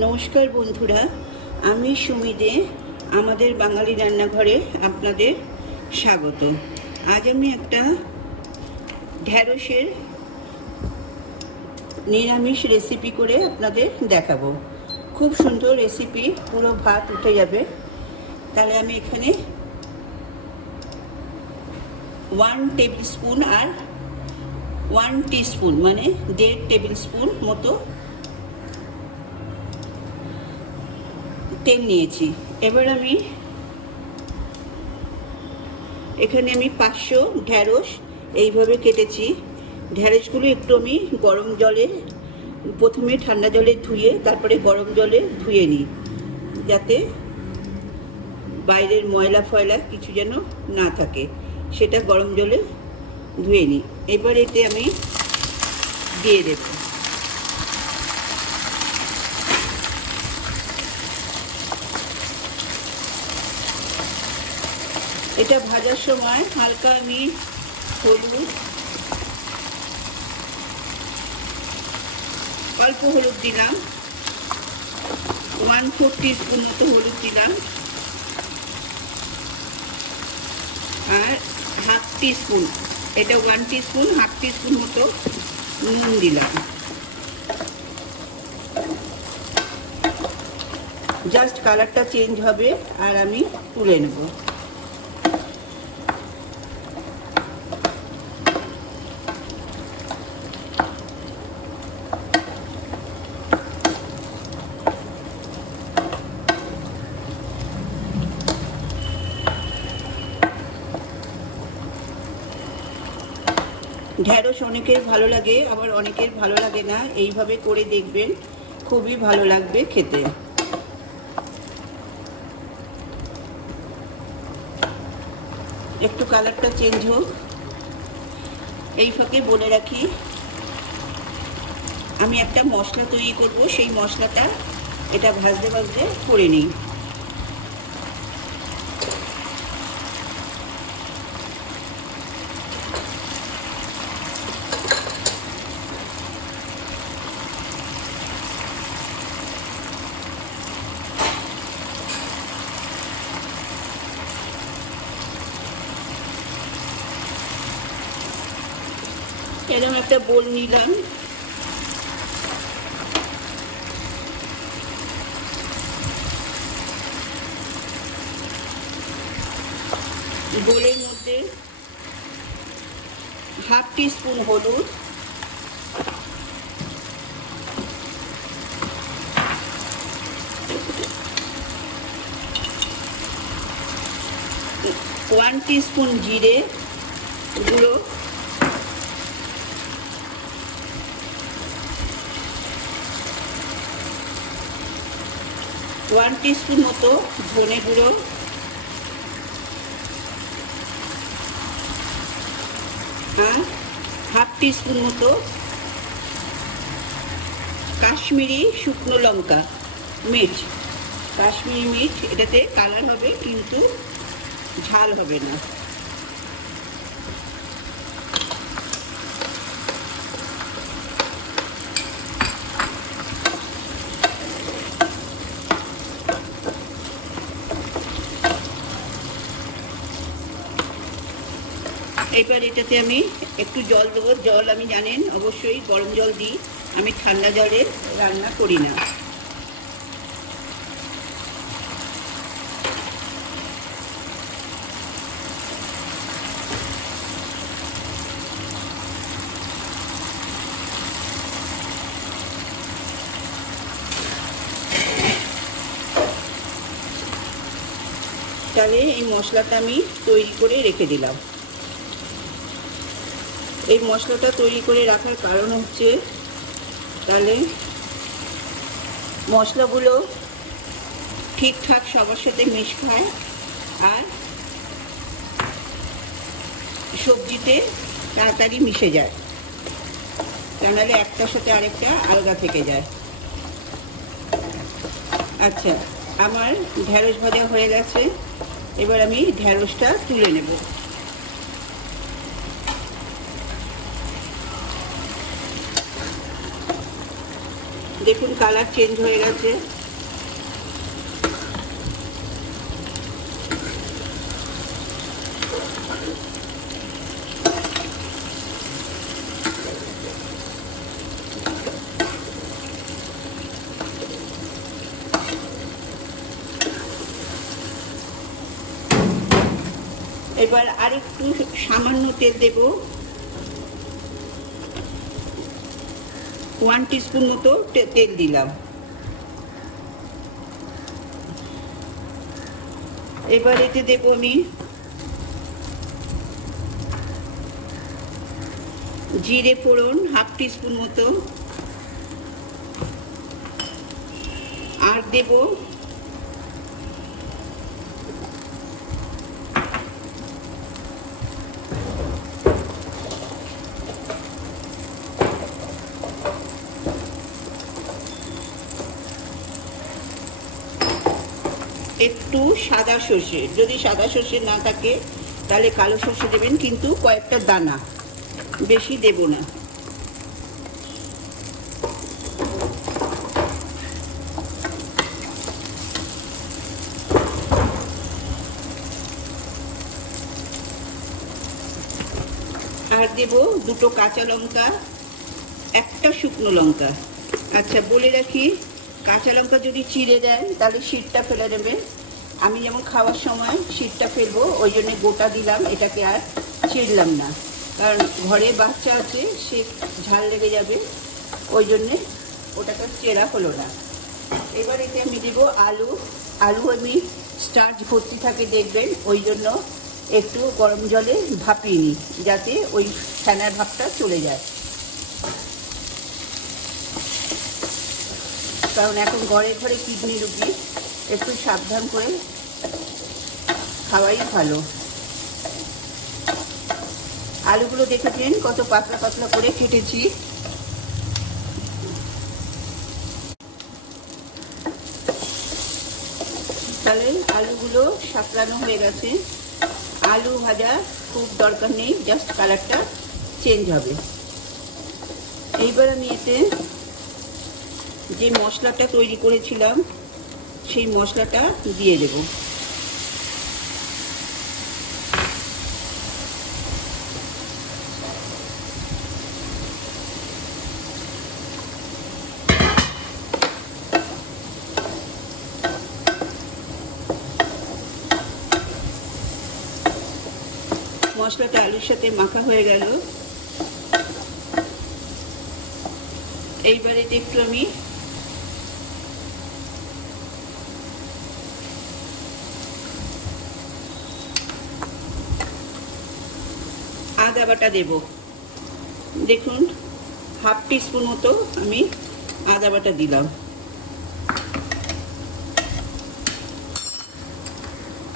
নমস্কার বন্ধুরা, আমি সুমি দে। আমাদের বাঙালি রান্নাঘরে আপনাদের স্বাগত। আজ আমি একটা ঢ্যাঁড়সের নিরামিষ রেসিপি করে আপনাদের দেখাবো। খুব সুন্দর রেসিপি, পুরো ভাত উঠে যাবে। তাহলে আমি এখানে 1 টেবিল স্পুন আর 1 টিস্পুন মানে 1.5 টেবিল স্পুন মতো তেল নিয়েছি। এবার আমি এখানে 500 ঢ্যাঁড়স এইভাবে কেটেছি। ঢ্যাঁড়সগুলো একটু আমি গরম জলে, প্রথমে ঠান্ডা জলে ধুয়ে তারপরে গরম জলে ধুয়ে নিই, যাতে বাইরের ময়লা ফয়লা কিছু যেন না থাকে, সেটা গরম জলে ধুয়ে নিই। এবার এতে আমি দিয়ে দেব এটা ভাজার সময় হালকা আমি হলুদ, অল্প হলুদ দিলাম, 1/4 টিস্পুন মতো হলুদ দিলাম, আর হাফ টিস্পুন, এটা 1 টিস্পুন, হাফ টিস্পুন মতো নুন দিলাম। জাস্ট কালারটা চেঞ্জ হবে আর আমি তুলে নেব। ঢ্যাঁড়স অনেকের ভালো লাগে, আবার অনেকের ভালো লাগে না। এইভাবে করে দেখবেন, খুবই ভালো লাগবে খেতে। একটু কালারটা চেঞ্জ হোক। এই ফাঁকে বলে রাখি, আমি একটা মশলা তৈরি করব। সেই মশলাটা এটা ভাজতে ভাজতে করে নিই। এরকম একটা বোল নিলাম, বোলের মধ্যে হাফ টিস্পুন হলুদ, 1 টিস্পুন জিরে গুঁড়ো, 1 টিস্পুন মতো ধনে গুঁড়ো, আর হাফ টিস্পুন মতো কাশ্মীরি শুকনো লঙ্কা মির্চ। কাশ্মীরি মির্চ, এটাতে কালার হবে কিন্তু ঝাল হবে না। এবার এটাতে আমি একটু জল দেবো। জল আমি জানেন অবশ্যই গরম জল দিই, আমি ঠান্ডা জলে রান্না করি না। তাহলে এই মশলাটা আমি তৈরি করে রেখে দিলাম। এই মশলাটা তৈরি করে রাখার কারণ হচ্ছে, তাহলে মশলাগুলো ঠিকঠাক সবার সাথে মিশ খায় আর সবজিতে তাড়াতাড়ি মিশে যায়, তাহলে একটার সাথে আরেকটা আলগা থেকে যায়। আচ্ছা, আমার ঢ্যাঁড়স ভাজা হয়ে গেছে। এবার আমি ঢ্যাঁড়সটা তুলে নেব। দেখুন কালার চেঞ্জ হয়ে গেছে। এবার আরেকটু সামান্য তেল দেব, 1 টিস্পুন মতো তেল দিলাম। এবার এতে দেব আমি জিরে ফোড়ন 1/2 টিস্পুন মতো, আর দেব একটু সাদা সর্ষে। যদি সাদা সর্ষে না থাকে তাহলে কালো সর্ষে দেবেন, কিন্তু কয়েকটা দানা, বেশি দেব না। আর দেব 2টো কাঁচা লঙ্কা, 1টা শুকনো লঙ্কা। আচ্ছা বলে রাখি, কাঁচা লঙ্কা যদি চিড়ে দেন তাহলে শিরটা ফেলে দেবেন। আমি যেমন খাওয়ার সময় শিরটা ফেলবো, ওই জন্য গোটা দিলাম, এটাকে আর চিড়লাম না, কারণ ঘরে বাচ্চা আছে, সে ঝাল লেগে যাবে, ওই জন্যে ওটাকে চেরা হলো না। এবার এতে আমি দেবো আলু। আলু আমি স্টার্চ ভর্তি থাকে দেখবেন, ওই জন্য একটু গরম জলে ভাপিয়ে নিই, যাতে ওই ফেনার ভাবটা চলে যায়। কারণ এখন ঘরে ঘরে কিডনি রুগী, একটু সাবধান করে খাওয়াই ভালো। আলুগুলো দেখেছেন কত পাতলা পাতলা করে কেটেছি। তাহলে আলুগুলো সাঁতলানো হয়ে গেছে। আলু ভাজা খুব দরকার নেই, জাস্ট কালারটা চেঞ্জ হবে। এইবার আমি এতে যে মশলাটা তৈরি করেছিলাম সেই মশলাটা দিয়ে দেব। মশলাটা আলুর সাথে মাখা হয়ে গেল। এইবার এতে একটু আমি আদা বাটা দেব। দেখুন 1/2 টিস্পুন মতো আমি আদা বাটা দিলাম।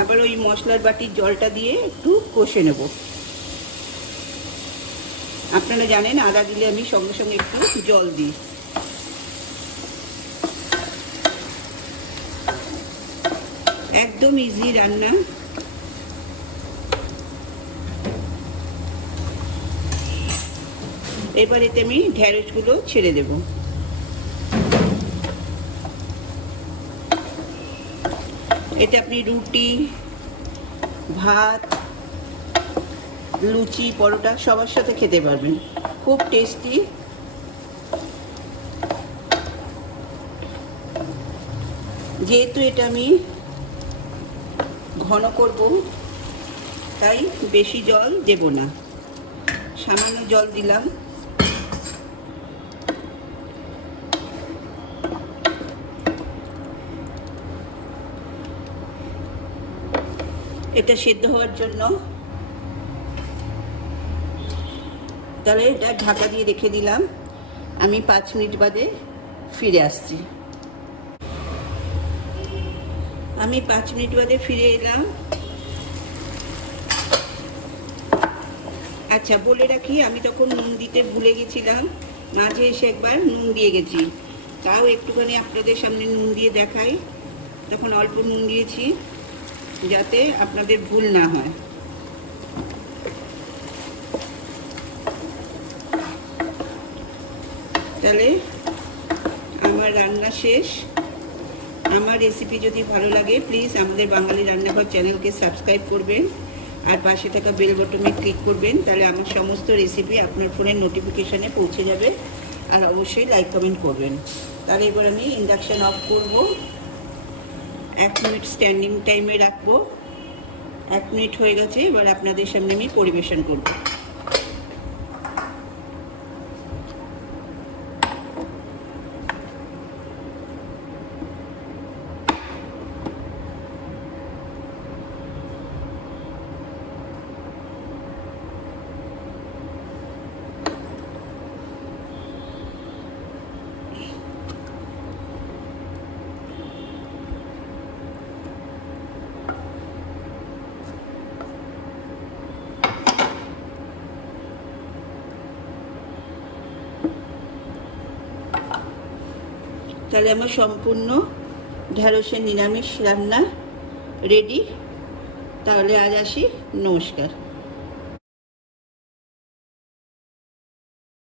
আবার ওই মশলার বাটির জলটা দিয়ে একটু কষে নেব। আপনারা জানেন আদা দিলে আমি সঙ্গে সঙ্গে একটু জল দিই। একদম ইজি রান্না। এবার এতে আমি ঢেঁড়সগুলো ছেড়ে দেব। এতে আপনি রুটি, ভাত, লুচি, পরোটা সবার সাথে খেতে পারবেন, খুব টেস্টি। যেহেতু এটা আমি ঘন করব, তাই বেশি জল দেব না, সামান্য জল দিলাম। এটা সেদ্ধ হওয়ার জন্য। তাহলে এটা ঢাকা দিয়ে রেখে দিলাম। আমি 5 মিনিট বাদে ফিরে আসছি। আমি 5 মিনিট বাদে ফিরে এলাম। আচ্ছা বলে রাখি, আমি তখন নুন দিতে ভুলে গেছিলাম, মাঝে এসে একবার নুন দিয়ে গেছি, তাও একটুখানি আপনাদের সামনে নুন দিয়ে দেখাই। তখন অল্প নুন দিয়েছি, যাতে আপনাদের ভুল না হয়। তাহলে আমার আমার রান্না শেষ। আমার রেসিপি যদি ভালো লাগে প্লিজ আমাদের বাঙালি রান্নাঘর চ্যানেলকে সাবস্ক্রাইব করবেন আর পাশে থাকা বেল বটনে ক্লিক করবেন, তাহলে আমার সমস্ত রেসিপি আপনার ফোনের নোটিফিকেশানে পৌঁছে যাবে। আর অবশ্যই লাইক কমেন্ট করবেন। তাহলে এবার আমি ইন্ডাকশান অফ করব, 1 মিনিট স্ট্যান্ডিং টাইমে রাখবো। 1 মিনিট হয়ে গেছে, এবার আপনাদের সামনে আমি পরিবেশন করব। তাহলে আমার সম্পূর্ণ ঢেঁড়সের নিরামিষ রান্না রেডি। তাহলে আজ আসি, নমস্কার।